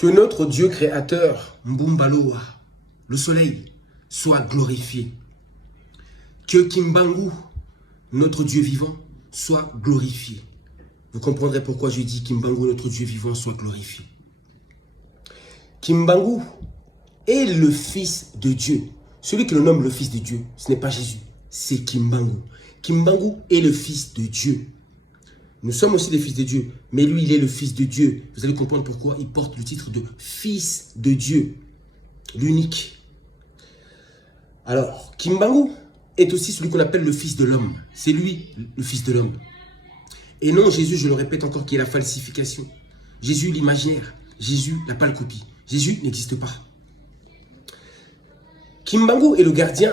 Que notre Dieu créateur, Mbumbaloa, le soleil, soit glorifié. Que Kimbangu, notre Dieu vivant, soit glorifié. Vous comprendrez pourquoi je dis Kimbangu, notre Dieu vivant, soit glorifié. Kimbangu est le Fils de Dieu. Celui qui le nomme le Fils de Dieu, ce n'est pas Jésus, c'est Kimbangu. Kimbangu est le Fils de Dieu. Nous sommes aussi des fils de Dieu, mais lui, il est le Fils de Dieu. Vous allez comprendre pourquoi il porte le titre de Fils de Dieu, l'unique. Alors, Kimbangu est aussi celui qu'on appelle le Fils de l'homme. C'est lui, le Fils de l'homme. Et non, Jésus, je le répète encore, qui est la falsification. Jésus, l'imaginaire. Jésus, la pâle copie. Jésus n'existe pas. Kimbangu est le gardien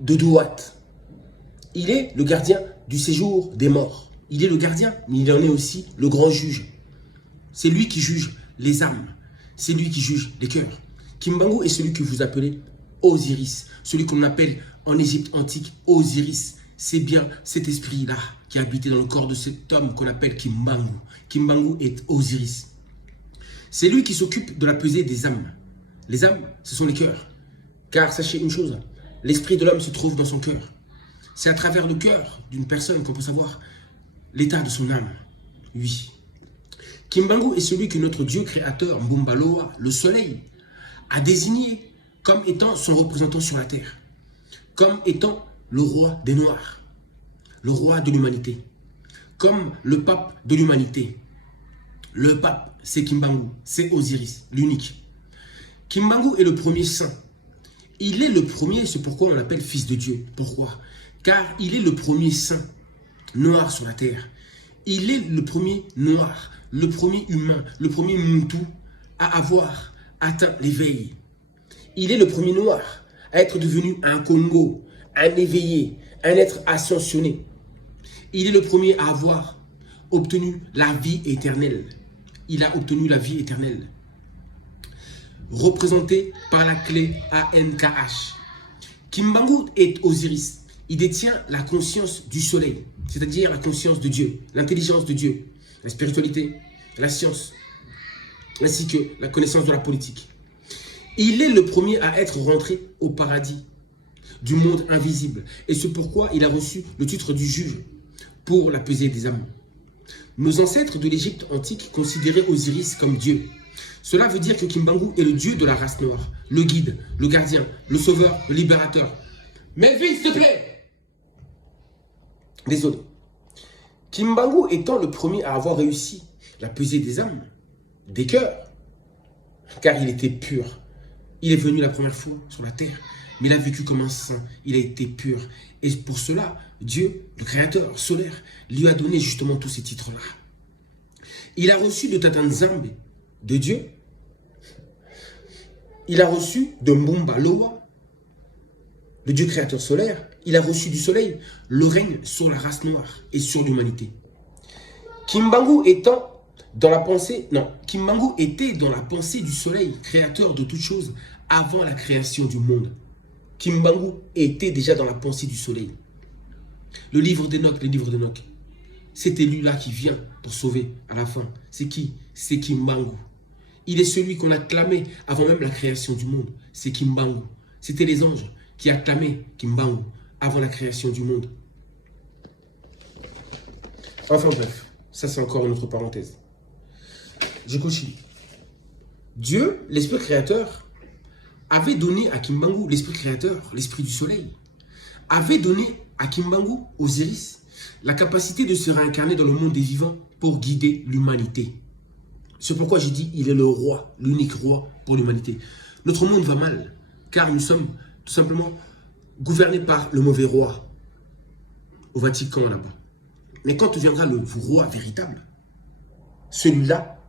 de Douat. Il est le gardien du séjour des morts. Il est le gardien, mais il en est aussi le grand juge. C'est lui qui juge les âmes. C'est lui qui juge les cœurs. Kimbangu est celui que vous appelez Osiris. Celui qu'on appelle en Égypte antique Osiris. C'est bien cet esprit-là qui a habité dans le corps de cet homme qu'on appelle Kimbangu. Kimbangu est Osiris. C'est lui qui s'occupe de la pesée des âmes. Les âmes, ce sont les cœurs. Car sachez une chose, l'esprit de l'homme se trouve dans son cœur. C'est à travers le cœur d'une personne qu'on peut savoir l'état de son âme. Oui. Kimbangu est celui que notre Dieu créateur, Mbumbaloa, le soleil, a désigné comme étant son représentant sur la terre. Comme étant le roi des Noirs. Le roi de l'humanité. Comme le pape de l'humanité. Le pape, c'est Kimbangu, c'est Osiris, l'unique. Kimbangu est le premier saint. Il est le premier, c'est pourquoi on l'appelle fils de Dieu. Pourquoi? Car il est le premier saint noir sur la terre. Il est le premier noir, le premier humain, le premier moutou à avoir atteint l'éveil. Il est le premier noir à être devenu un Congo, un éveillé, un être ascensionné. Il est le premier à avoir obtenu la vie éternelle. Il a obtenu la vie éternelle. Représenté par la clé ANKH. Kimbangu est Osiris. Il détient la conscience du soleil, c'est-à-dire la conscience de Dieu, l'intelligence de Dieu, la spiritualité, la science, ainsi que la connaissance de la politique. Il est le premier à être rentré au paradis du monde invisible. Et c'est pourquoi il a reçu le titre du juge pour la pesée des âmes. Nos ancêtres de l'Égypte antique considéraient Osiris comme Dieu. Cela veut dire que Kimbangu est le dieu de la race noire, le guide, le gardien, le sauveur, le libérateur. Melvin, s'il te plaît! Désolé. Kimbangu étant le premier à avoir réussi la pesée des âmes, des cœurs, car il était pur. Il est venu la première fois sur la terre, mais il a vécu comme un saint, il a été pur. Et pour cela, Dieu, le créateur solaire, lui a donné justement tous ces titres-là. Il a reçu de Tatanzambe, de Dieu. Il a reçu de Mbumbaloa, le Dieu créateur solaire. Il a reçu du soleil le règne sur la race noire et sur l'humanité. Kimbangu étant dans la pensée, non, Kimbangu était dans la pensée du soleil, créateur de toutes choses, avant la création du monde. Kimbangu était déjà dans la pensée du soleil. Le livre d'Enoch, cet élu-là qui vient pour sauver à la fin, c'est qui? C'est Kimbangu. Il est celui qu'on acclamait avant même la création du monde. C'est Kimbangu. C'était les anges qui acclamaient Kimbangu avant la création du monde. Enfin bref, ça c'est encore une autre parenthèse. Jikoshi. Dieu, l'esprit créateur, avait donné à Kimbangu, l'esprit créateur, l'esprit du soleil, avait donné à Kimbangu, Osiris, la capacité de se réincarner dans le monde des vivants pour guider l'humanité. C'est pourquoi j'ai dit il est le roi, l'unique roi pour l'humanité. Notre monde va mal, car nous sommes tout simplement gouvernés par le mauvais roi au Vatican là-bas. Mais quand viendra le roi véritable, celui-là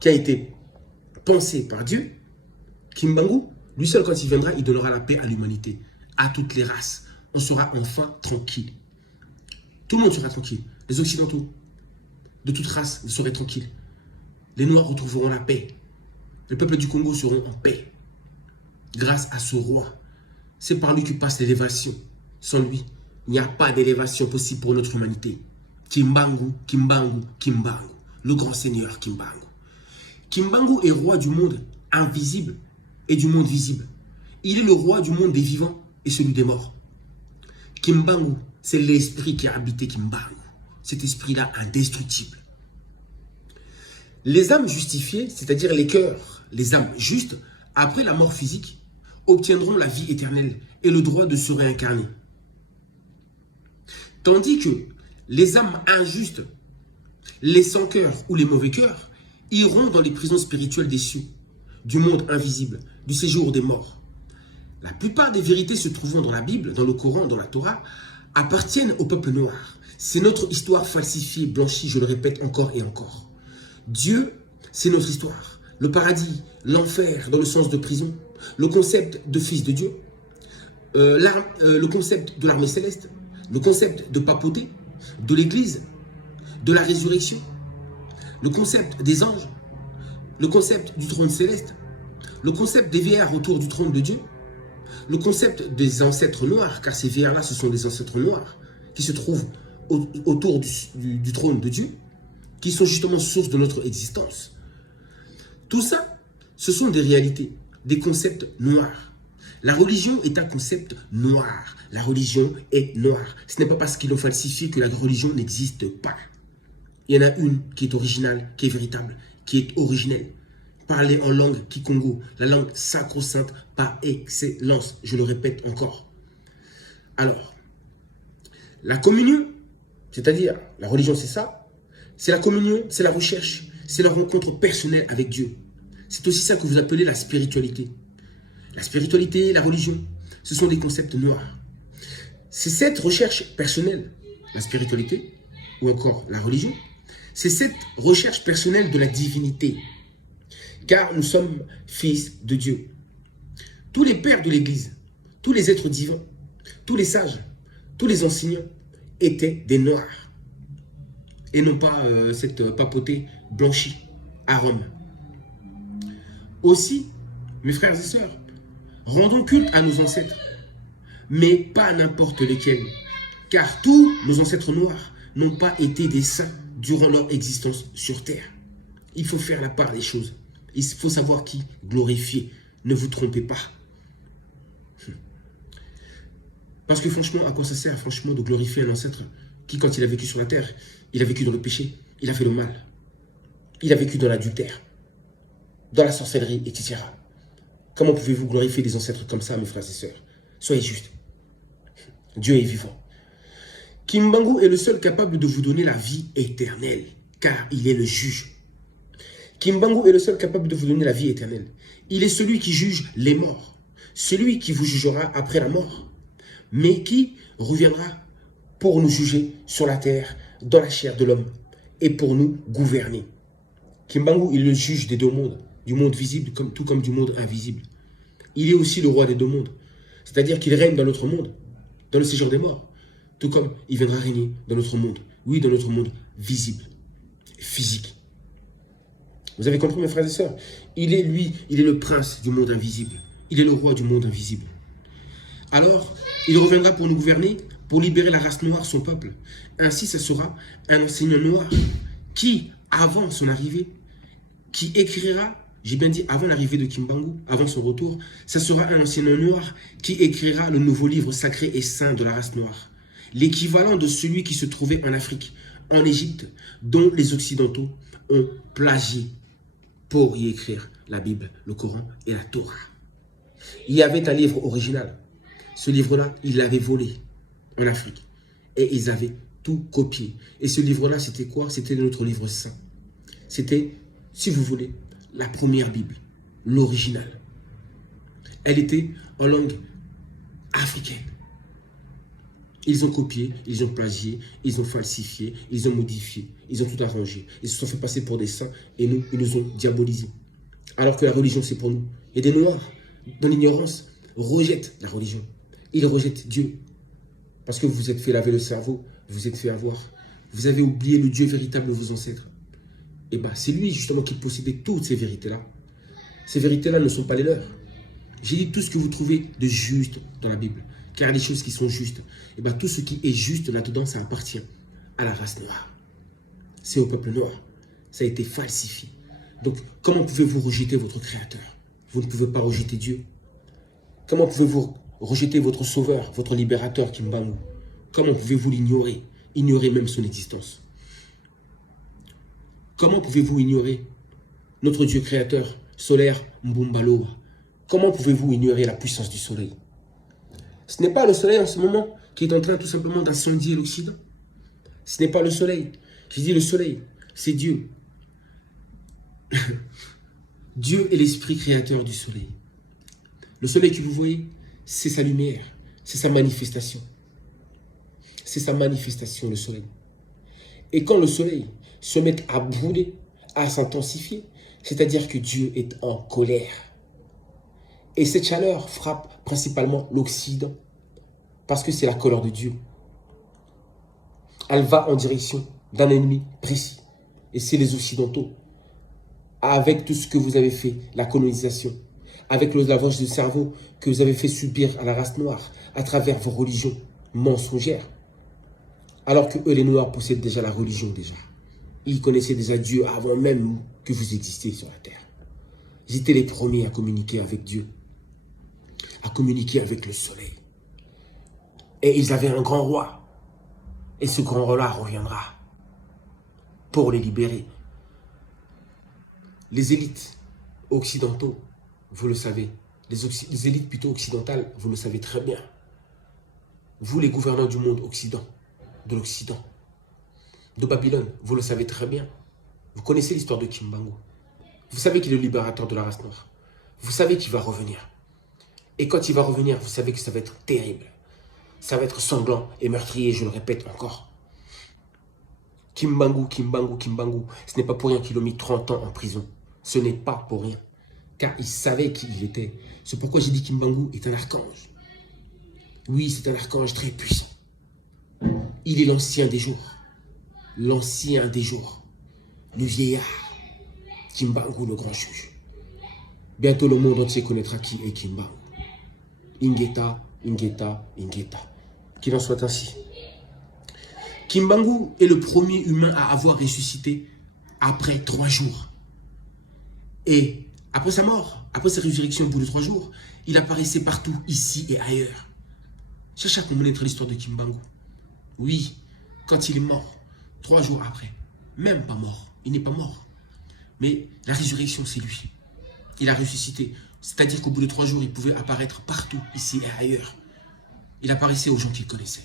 qui a été pensé par Dieu, Kimbangu, lui seul quand il viendra, il donnera la paix à l'humanité, à toutes les races. On sera enfin tranquille. Tout le monde sera tranquille. Les Occidentaux, de toute race, vous serez tranquilles. Les Noirs retrouveront la paix. Le peuple du Congo seront en paix. Grâce à ce roi. C'est par lui que passe l'élévation. Sans lui, il n'y a pas d'élévation possible pour notre humanité. Kimbangu, Kimbangu, Kimbangu. Le grand seigneur Kimbangu. Kimbangu est roi du monde invisible et du monde visible. Il est le roi du monde des vivants et celui des morts. Kimbangu, c'est l'esprit qui a habité Kimbangu. Cet esprit-là indestructible. Les âmes justifiées, c'est-à-dire les cœurs, les âmes justes, après la mort physique, obtiendront la vie éternelle et le droit de se réincarner. Tandis que les âmes injustes, les sans cœur ou les mauvais cœurs, iront dans les prisons spirituelles des cieux, du monde invisible, du séjour des morts. La plupart des vérités se trouvant dans la Bible, dans le Coran, dans la Torah, appartiennent au peuple noir. C'est notre histoire falsifiée, blanchie, je le répète encore et encore. Dieu, c'est notre histoire. Le paradis, l'enfer dans le sens de prison, le concept de fils de Dieu, le concept de l'armée céleste, le concept de papauté, de l'église, de la résurrection, le concept des anges, le concept du trône céleste, le concept des vieillards autour du trône de Dieu, le concept des ancêtres noirs, car ces vieillards-là, ce sont des ancêtres noirs qui se trouvent autour du trône de Dieu, qui sont justement source de notre existence. Tout ça, ce sont des réalités, des concepts noirs. La religion est un concept noir. La religion est noire. Ce n'est pas parce qu'ils l'ont falsifié que la religion n'existe pas. Il y en a une qui est originale, qui est véritable, qui est originelle. Parler en langue kikongo, la langue sacro-sainte par excellence. Je le répète encore. Alors, la communion, c'est-à-dire la religion, c'est ça. C'est la communion, c'est la recherche, c'est la rencontre personnelle avec Dieu. C'est aussi ça que vous appelez la spiritualité. La spiritualité, la religion, ce sont des concepts noirs. C'est cette recherche personnelle, la spiritualité, ou encore la religion, c'est cette recherche personnelle de la divinité. Car nous sommes fils de Dieu. Tous les pères de l'Église, tous les êtres divins, tous les sages, tous les enseignants étaient des noirs. Et non pas cette papauté blanchie à Rome. Aussi, mes frères et sœurs, rendons culte à nos ancêtres, mais pas n'importe lesquels, car tous nos ancêtres noirs n'ont pas été des saints durant leur existence sur terre. Il faut faire la part des choses. Il faut savoir qui glorifier. Ne vous trompez pas. Parce que franchement, à quoi ça sert franchement de glorifier un ancêtre qui, quand il a vécu sur la terre, il a vécu dans le péché, il a fait le mal. Il a vécu dans l'adultère, dans la sorcellerie, etc. Comment pouvez-vous glorifier des ancêtres comme ça, mes frères et sœurs? Soyez justes. Dieu est vivant. Kimbangu est le seul capable de vous donner la vie éternelle, car il est le juge. Kimbangu est le seul capable de vous donner la vie éternelle. Il est celui qui juge les morts, celui qui vous jugera après la mort, mais qui reviendra pour nous juger sur la terre, dans la chair de l'homme, et pour nous gouverner. Kimbangu est le juge des deux mondes, du monde visible tout comme du monde invisible. Il est aussi le roi des deux mondes, c'est-à-dire qu'il règne dans notre monde, dans le séjour des morts, tout comme il viendra régner dans notre monde, oui, dans notre monde visible, physique. Vous avez compris, mes frères et sœurs? Il est le prince du monde invisible. Il est le roi du monde invisible. Alors, il reviendra pour nous gouverner, pour libérer la race noire, son peuple. Ainsi, ce sera un enseignant noir qui, avant son arrivée, qui écrira, j'ai bien dit avant l'arrivée de Kimbangu, avant son retour, ce sera un enseignant noir qui écrira le nouveau livre sacré et saint de la race noire. L'équivalent de celui qui se trouvait en Afrique, en Égypte, dont les Occidentaux ont plagié pour y écrire la Bible, le Coran et la Torah. Il y avait un livre original. Ce livre-là, ils l'avaient volé en Afrique. Et ils avaient tout copié. Et ce livre-là, c'était quoi? C'était notre livre saint. C'était, si vous voulez, la première Bible, l'original. Elle était en langue africaine. Ils ont copié, ils ont plagié, ils ont falsifié, ils ont modifié, ils ont tout arrangé. Ils se sont fait passer pour des saints et nous, ils nous ont diabolisés. Alors que la religion, c'est pour nous. Et des noirs, dans l'ignorance, rejettent la religion. Ils rejettent Dieu. Parce que vous vous êtes fait laver le cerveau, vous vous êtes fait avoir. Vous avez oublié le Dieu véritable de vos ancêtres. Et bien, c'est lui justement qui possédait toutes ces vérités-là. Ces vérités-là ne sont pas les leurs. J'ai dit tout ce que vous trouvez de juste dans la Bible. Car les choses qui sont justes, et bien tout ce qui est juste là-dedans, ça appartient à la race noire. C'est au peuple noir. Ça a été falsifié. Donc, comment pouvez-vous rejeter votre Créateur? Vous ne pouvez pas rejeter Dieu. Comment pouvez-vous rejeter votre Sauveur, votre Libérateur, Kimbangu? Comment pouvez-vous l'ignorer? Ignorer même son existence. Comment pouvez-vous ignorer notre Dieu créateur, solaire, Mbumbaloa? Comment pouvez-vous ignorer la puissance du soleil? Ce n'est pas le soleil en ce moment qui est en train tout simplement d'incendier l'Occident. Ce n'est pas le soleil. Je dis le soleil, c'est Dieu. Dieu est l'esprit créateur du soleil. Le soleil que vous voyez, c'est sa lumière, c'est sa manifestation. C'est sa manifestation, le soleil. Et quand le soleil se met à brûler, à s'intensifier, c'est-à-dire que Dieu est en colère. Et cette chaleur frappe principalement l'Occident, parce que c'est la colère de Dieu. Elle va en direction d'un ennemi précis. Et c'est les Occidentaux. Avec tout ce que vous avez fait, la colonisation, avec le lavage de cerveau que vous avez fait subir à la race noire, à travers vos religions mensongères. Alors que eux, les Noirs, possèdent déjà la religion déjà. Ils connaissaient déjà Dieu avant même que vous existiez sur la terre. Ils étaient les premiers à communiquer avec Dieu, à communiquer avec le soleil. Et ils avaient un grand roi. Et ce grand roi-là reviendra pour les libérer. Les élites occidentaux, vous le savez, les élites plutôt occidentales, vous le savez très bien. Vous, les gouvernants du monde occident, de l'Occident, de Babylone, vous le savez très bien. Vous connaissez l'histoire de Kimbangu. Vous savez qu'il est le libérateur de la race noire. Vous savez qu'il va revenir. Et quand il va revenir, vous savez que ça va être terrible. Ça va être sanglant et meurtrier, je le répète encore. Kimbangu, Kimbangu, Kimbangu, ce n'est pas pour rien qu'il a mis 30 ans en prison. Ce n'est pas pour rien. Car il savait qui il était. C'est pourquoi j'ai dit Kimbangu est un archange. Oui, c'est un archange très puissant. Il est l'ancien des jours. L'ancien des jours. Le vieillard. Kimbangu, le grand juge. Bientôt le monde entier connaîtra qui est Kimbangu. Ingeta, Ingeta, Ingeta. Qu'il en soit ainsi. Kimbangu est le premier humain à avoir ressuscité après 3 jours. Et après sa mort, après sa résurrection au bout de 3 jours, il apparaissait partout, ici et ailleurs. Cherchez à connaître l'histoire de Kimbangu. Oui, quand il est mort, 3 jours après, même pas mort, il n'est pas mort. Mais la résurrection, c'est lui. Il a ressuscité. C'est-à-dire qu'au bout de 3 jours, il pouvait apparaître partout, ici et ailleurs. Il apparaissait aux gens qu'il connaissait.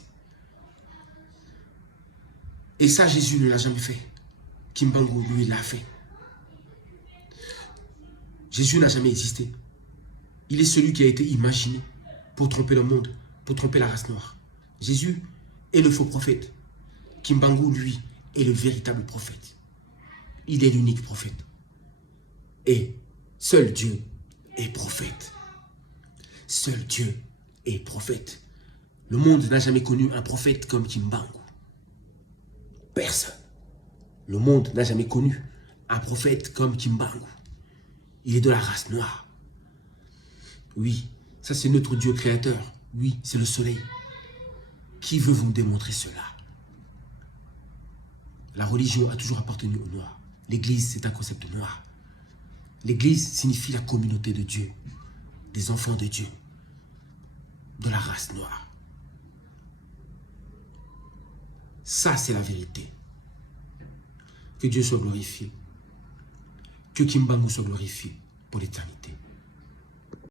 Et ça, Jésus ne l'a jamais fait. Kimbangu, lui, l'a fait. Jésus n'a jamais existé. Il est celui qui a été imaginé pour tromper le monde, pour tromper la race noire. Jésus est le faux prophète. Kimbangu, lui, est le véritable prophète. Il est l'unique prophète. Et seul Dieu est prophète. Seul Dieu est prophète. Le monde n'a jamais connu un prophète comme Kimbangu. Personne. Le monde n'a jamais connu un prophète comme Kimbangu. Il est de la race noire. Oui, ça c'est notre Dieu créateur. Oui, c'est le soleil. Qui veut vous démontrer cela? La religion a toujours appartenu aux Noirs. L'église, c'est un concept noir. L'église signifie la communauté de Dieu, des enfants de Dieu, de la race noire. Ça, c'est la vérité. Que Dieu soit glorifié. Que Kimbangu soit glorifié pour l'éternité.